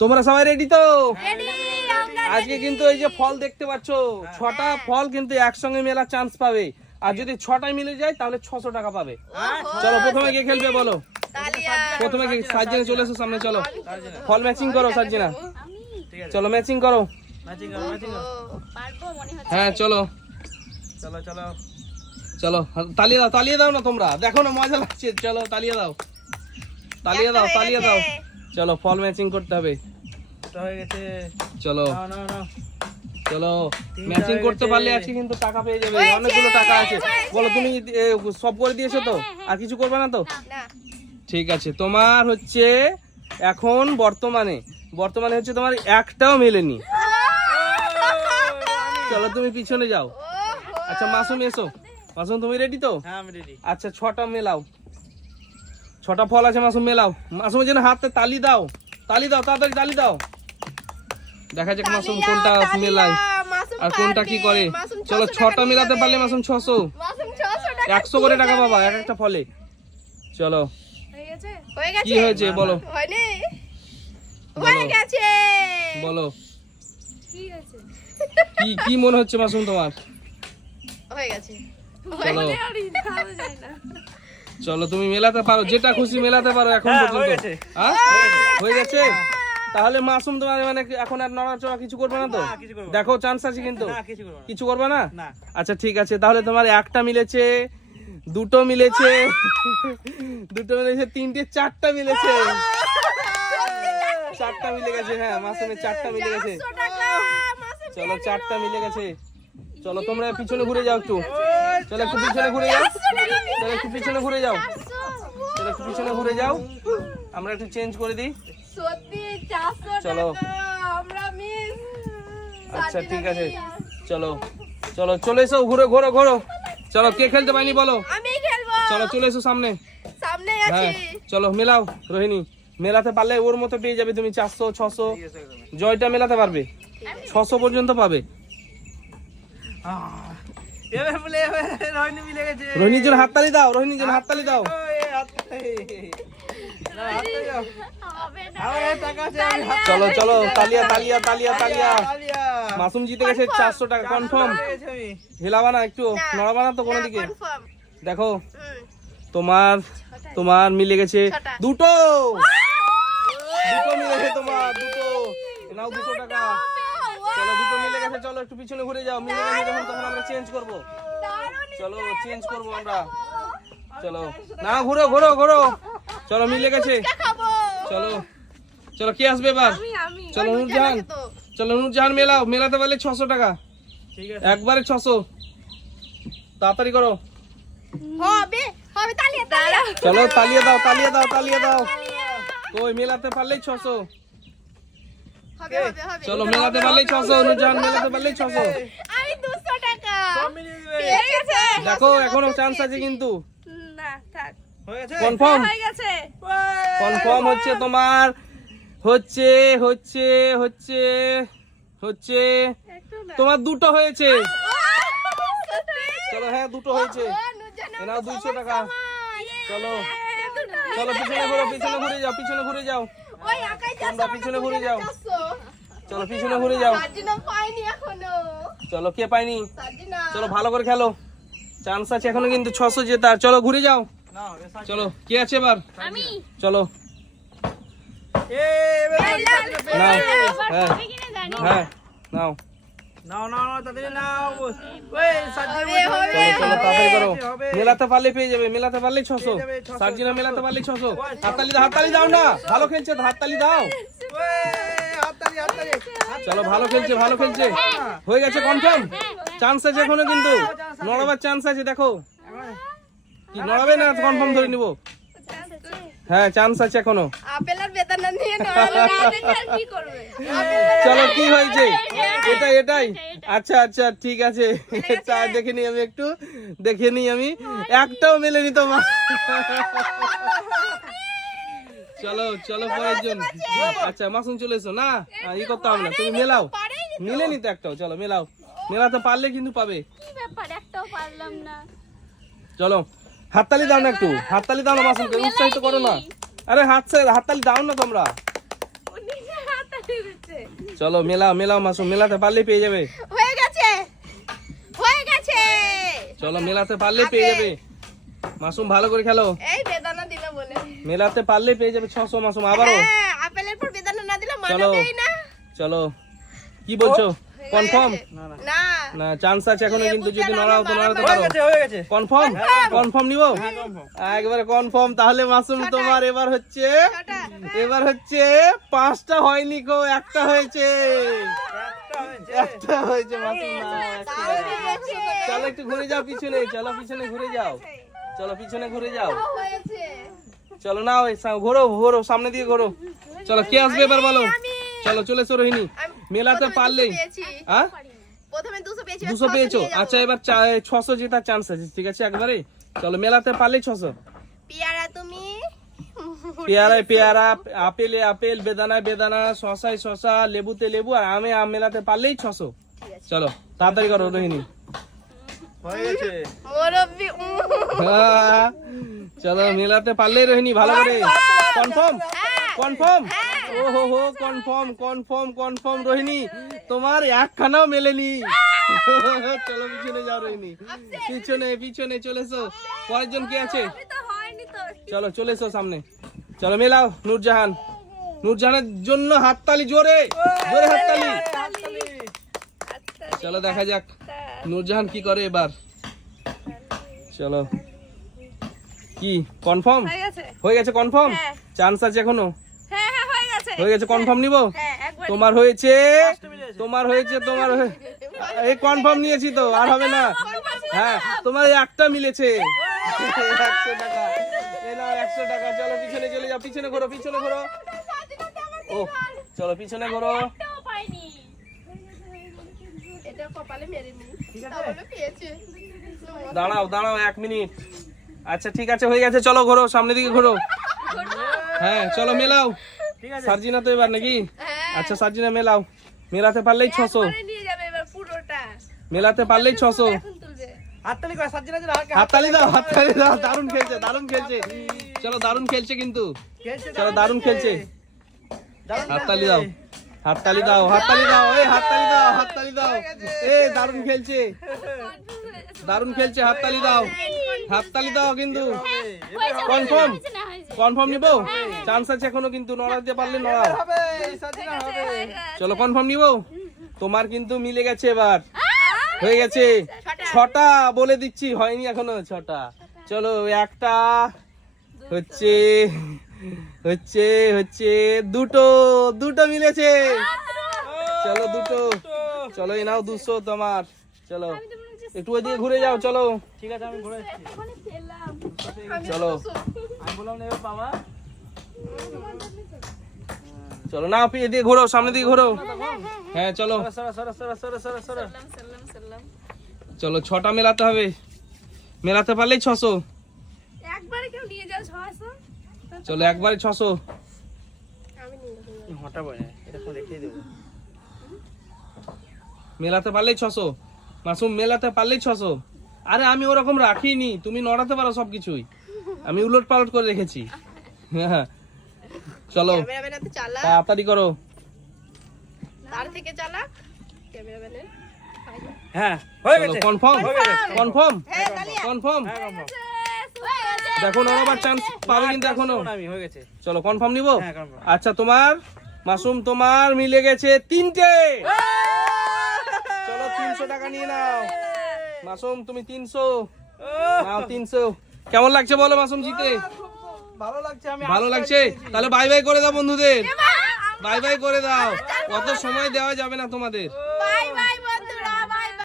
তোমরা সবাই রেডি তো? আজকে কিন্তু এই যে ফল দেখতে পাচ্ছ ছটা ফল কিন্তু একসঙ্গে মেলার চান্স পাবে। আর যদি ছটায় মিলে যায় তাহলে ছশো টাকা পাবে। চলো প্রথমে কে খেলবে বলো? প্রথমে কে? সার্জিনা চলে এসো সামনে চলো। ফল ম্যাচিং করো সার্জিনা চলো ম্যাচিং করো। মনে হ্যাঁ চলো। চলো চলো। চলো তালিয়ে দাও তালিয়ে দাও না তোমরা। দেখো না মজা লাগছে। চলো তালিয়ে দাও। তালিয়ে দাও হয়ে তালিয়ে দাও। চলো ফল ম্যাচিং করতে হবে। তো হয়ে গেছে। চলো। চলো। ম্যাচিং করতে পারলে আজকে কিন্তু টাকা পেয়ে যাবে। অনেকগুলো টাকা আছে। বলো তুমি সব করে দিয়েছ তো? আর কিছু করবে না তো? ঠিক আছে তোমার হচ্ছে এখন বর্তমানে বর্তমানে হচ্ছে তোমার একটাও মেলেনি। চলো তুমি পিছনে যাও। আচ্ছা মাসুম এসো। মাসুম তুমি রেডি তো? হ্যাঁ আমি রেডি আচ্ছা ছটা মেলাও। ছটা ফল আছে মাসুম মেলাও। মাসুম যেন হাতে তালি দাও। তালি দাও তাড়াতাড়ি তালি দাও। দেখা যাক মাসুম কোনটা মেলায় আর কোনটা কি করে। চলো ছটা মেলাতে পারলে মাসুম ছশো। মাসুম 600 টাকা একশো করে টাকা পাবা এক একটা ফলে। চলো। কি হয়েছে বলো। বলো। কি কি মনে হচ্ছে মাসুম তোমার? হয়ে গেছে। চলো তুমি মেলাতে পারো যেটা খুশি মেলাতে পারো এখন হ্যাঁ, পর্যন্ত। হয়ে গেছে। হ্যাঁ? গেছে? তাহলে মাসুম তোমার মানে এখন আর নড়াচড়া কিছু করবে না তো। দেখো চান্স আছে কিন্তু। কিছু করব না। কিছু করবে না? না। আচ্ছা ঠিক আছে তাহলে তোমার একটা মিলেছে দুটো মিলেছে দুটো মিলেছে তিনটে চারটা মিলেছে। চারটা মিলে গেছে হ্যাঁ মাসুমের চারটা মিলে গেছে। 100 টাকা মাসুম চলো চারটা মিলে গেছে। চলো তোমরা পিছনে ঘুরে যাও একটু। চলো একটু পিছনে ঘুরে যাও। চলো একটু পিছনে ঘুরে যাও। চলো একটু পিছনে ঘুরে যাও। আমরা একটু চেঞ্জ করে দিই। সত্যি চলো। আমরা মিস আচ্ছা ঠিক আছে। চলো চলো চলে এসো ঘুরে ঘোরো ঘোরো। চলো কে খেলতে পারিনি বলো? আমি খেলব। চলো চলে এসো সামনে। সামনে হ্যাঁ আছি চলো মেলাও রোহিণী। মেলাতে পারলে ওর মতো পেয়ে যাবে তুমি চারশো ছশো। জয়টা মেলাতে পারবে। ছশো পর্যন্ত পাবে। এবার বলে এবার রোহিণী মিলে গেছে। রোহিণীর জন্য হাততালি দাও রোহিণীর জন্য হাততালি দাও ওই, হাততালি। না, হাততালি দাও। আমার কাছে টাকা আছে, আমি হাত- চলো চলো তালিয়া তালিয়া তালিয়া তালিয়া। মাসুম জিতে গেছে চারশো টাকা কনফার্ম হেলাবা না একটু নড়াবা না তো কোনো দিকে। দেখো তোমার তোমার মিলে গেছে দুটো। দুটো মিলে গেছে তোমার দুটো। নাও দুশো টাকা। চলো দুটো মিলে গেছে চলো একটু পিছনে ঘুরে যাও মিলে গেছে যখন তখন আমরা চেঞ্জ করব। চলো চেঞ্জ করব আমরা। চলো। না ঘুরো ঘুরো ঘুরো। চলো মিলে গেছে। চলো চলো কে আসবে এবার? আমি চলো নুরজাহান চলো নুরজাহান মেলাও মেলাতে পারলে ছশো টাকা। ঠিক একবারে ছশো। তাড়াতাড়ি করো। চলো তালিয়ে দাও তালিয়ে দাও তালিয়ে দাও। কই মেলাতে পারলেই ছশো। চলো মেলাতে পারলেই ছশো নুরজাহান মেলাতে পারলেই ছশো। আমি 200 টাকা। সব মিলিয়ে দিবে। পেয়ে গেছে দেখো এখনও চান্স আছে কিন্তু। না থাক। কনফার্ম হয়ে গেছে। কনফার্ম হচ্ছে তোমার। হচ্ছে হচ্ছে হচ্ছে হচ্ছে। তোমার দুটো হয়েছে। চলো হ্যাঁ দুটো হয়েছে। নাও দুইশো টাকা। চলো। চলো পিছনে ঘুরো পিছনে ঘুরে যাও পিছনে ঘুরে যাও। তোমরা পিছনে ঘুরে যাও। চলো পিছনে ঘুরে যাও। সাজিনা পাইনি এখনও। চলো কে পাইনি চলো ভালো করে খেলো। চান্স আছে এখনও কিন্তু ছশো জেতার। চলো ঘুরে যাও। চলো কে আছে এবার? চলো। হ্যাঁ। হ্যাঁ নাও। মেলাতে পারলে পেয়ে যাবে মেলাতে পারলে ছশো। পেয়ে যাবে, 600, সার্জিনা মেলাতে পারলে ছশো। হাততালি দাও হাততালি দাও না। ভালো খেলছে তো হাততালি দাও ওই, হাততালি, হাততালি, হাততালি। চলো ভালো খেলছে ভালো খেলছে। হয়ে গেছে কনফার্ম চান্স আছে এখনও কিন্তু। নড়াবার চান্স আছে দেখো। কি নড়াবে না কনফার্ম ধরে নিবো? হ্যাঁ চান্স আছে এখনও। আপেলের বেদনা নিয়ে নড়ালে আর কি করবে? চলো কি হয়েছে? এটাই এটাই। আচ্ছা আচ্ছা ঠিক আছে। চা দেখে নিই আমি একটু। দেখে নিই আমি। একটাও মেলেনি তোমার। চলো চলো পরের জন। আচ্ছা মাসুম চলে এসো না? ই করতে হবে না। তুমি মেলাও। মিলেনি তো। একটাও চলো মেলাও। মেলাতে পারলে কিন্তু পাবে। চলো হাততালি দাও না একটু। হাততালি দাও না মাসুমকে উৎসাহিত করো না। আরে হাত হাততালি দাও না তোমরা। চলো মেলাও মেলাও মাসুম মেলাতে পারলেই পেয়ে যাবে। হয়ে গেছে। হয়ে গেছে। চলো মেলাতে পারলেই পেয়ে যাবে। মাসুম ভালো করে খেলো। এই মেলাতে পারলে পেয়ে যাবে ছশো মাসুম আবারও। হ্যাঁ আপেলের পর বেদানা না দিলে চলো। মানাবেই না। চলো। কি বলছো? কনফার্ম? না, না। না। না চান্স আছে এখনও কিন্তু যদি নড়াও তো নড়াতে পারো। হয়ে কনফার্ম? কনফার্ম। নিবো? হ্যাঁ একবারে কনফার্ম। তাহলে মাসুম তোমার এবার হচ্ছে এবার হচ্ছে পাঁচটা হয়নি গো একটা হয়েছে। একটা হয়েছে। একটা মাসুম। না। চলো একটু ঘুরে যাও পিছনে। চলো পিছনে ঘুরে যাও। চলো পিছনে ঘুরে যাও। চলো না ওই ঘোরো ঘোরো সামনে দিয়ে ঘোরো। চলো কে আসবে এবার বলো? চলো চলে এসো রোহিণী। মেলাতে প্রথমে পারলেই। দুশো হ্যাঁ দুশো পেয়েছ? আচ্ছা এবার চা- ছশো জেতার চান্স আছে ঠিক আছে একবারে? চলো মেলাতে পারলেই ছশো। পিয়ারা তুমি? পেয়ারায় পেয়ারা আপেলে আপেল বেদানায় বেদানা শশায় শশা লেবুতে লেবু আর আমে আম মেলাতে পারলেই ছশো। চলো তাড়াতাড়ি করো রোহিণী। হয়ে গেছে। মুরব্বি হ্যাঁ, চলো মেলাতে পারলেই রোহিণী ভালো করে। কনফার্ম কনফার্ম ও হো হো কনফার্ম কনফার্ম কনফার্ম রোহিণী। তোমার একখানাও মেলেনি। চলো পিছনে যাও রোহিণী। পিছনে পিছনে চলে এসো। পরের জন কে আছে? চলো চলে এসো সামনে। চলো মেলাও নূরজাহান। নূরজাহানের জন্য হাততালি জোরে। জোরে হাততালি। চলো দেখা যাক। নূরজাহান কি করে এবার? চলো। কি? কনফার্ম হয়ে গেছে। হয়ে গেছে কনফার্ম হ্যাঁ। চান্স আছে এখনও? হ্যাঁ হ্যাঁ হয়ে গেছে। হয়ে গেছে কনফার্ম নিবো? হ্যাঁ একবার তোমার হয়েছে? তোমার হয়েছে তোমার হয়ে- এই কনফার্ম নিয়েছি তো আর হবে না। হ্যাঁ তোমার এই একটা মিলেছে। একশো টাকা। একশো টাকা। চলো পিছনে চলে যাও পিছনে ঘোরো পিছনে ঘোরো। ও চলো পিছনে ঘোরো। এটা কপালে মেরে নি ঠিক আছে? তাহলে পেয়েছে দাঁড়াও দাঁড়াও এক মিনিট। আচ্ছা ঠিক আছে হয়ে গেছে। চলো ঘোরো সামনের দিকে ঘোরো। হ্যাঁ চলো মেলাও। সার্জিনা তো এবার নাকি? হ্যাঁ। আচ্ছা সার্জিনা মেলাও। মেলাতে পারলেই ছশো। মেলাতে পারলেই ছশো। হাততালি দাও হাততালি দাও। দারুণ খেলছে দারুণ খেলছে। চলো দারুণ খেলছে কিন্তু। চলো দারুণ খেলছে। হাততালি দাও। হাততালি দাও হাততালি দাও এই হাততালি দাও হাততালি দাও। এ দারুণ খেলছে। দারুণ খেলছে হাততালি দাও। হাততালি দাও কিন্তু। কনফার্ম কনফার্ম নিবো? চান্স আছে এখনও কিন্তু নড়া দিতে পারলে নড়াও। হবে। হবে চলো কনফার্ম নিবো? তোমার কিন্তু মিলে গেছে এবার। হয়ে গেছে। ছটা। বলে দিচ্ছি হয়নি এখনও ছটা। চলো একটা। হচ্ছে হচ্ছে হচ্ছে দুটো। দুটো মিলেছে। চলো দুটো। চলো এই নাও দুশো তোমার। চলো। একটু ওইদিকে ঘুরে যাও চলো। ঠিক আছে আমি ঘুরে চলো। আমি বললাম না এবার পাবা? চলো না আপনি এদিকে ঘোরো সামনে দিকে ঘোরো হ্যাঁ চলো। সরো সরো সরো সরো সরো সরো চলো ছটা মেলাতে হবে। মেলাতে পারলেই ছশো। একবারে কেউ নিয়ে যাও ছশো? চলো একবারে ছশো। মেলাতে পারলেই ছশো। মাসুম মেলাতে পারলেই ছশো। আরে আমি ওরকম রাখিনি তুমি নড়াতে পারো সবকিছুই। আমি উলট পালট করে রেখেছি। হ্যাঁ চলো তাড়াতাড়ি করো। তার থেকে ক্যামেরাম্যানের হ্যাঁ হয়ে গেছে। কনফার্ম কনফার্ম হ্যাঁ কনফার্ম হ্যাঁ দেখো নড়াবার চান্স পাবে কিন্তু এখনও। না, আমি হয়ে গেছে। চলো কনফার্ম নিবো? হ্যাঁ আচ্ছা তোমার মাসুম তোমার মিলে গেছে তিনটে। চলো তিনশো টাকা নিয়ে নাও। মাসুম তুমি তিনশো। নাও তিনশো। কেমন লাগছে বলো মাসুম জিতে? ভালো লাগছে আমি ভালো লাগছে? তাহলে বাই বাই করে দাও বন্ধুদের। বাই বাই করে দাও। অত সময় দেওয়া যাবে না তোমাদের।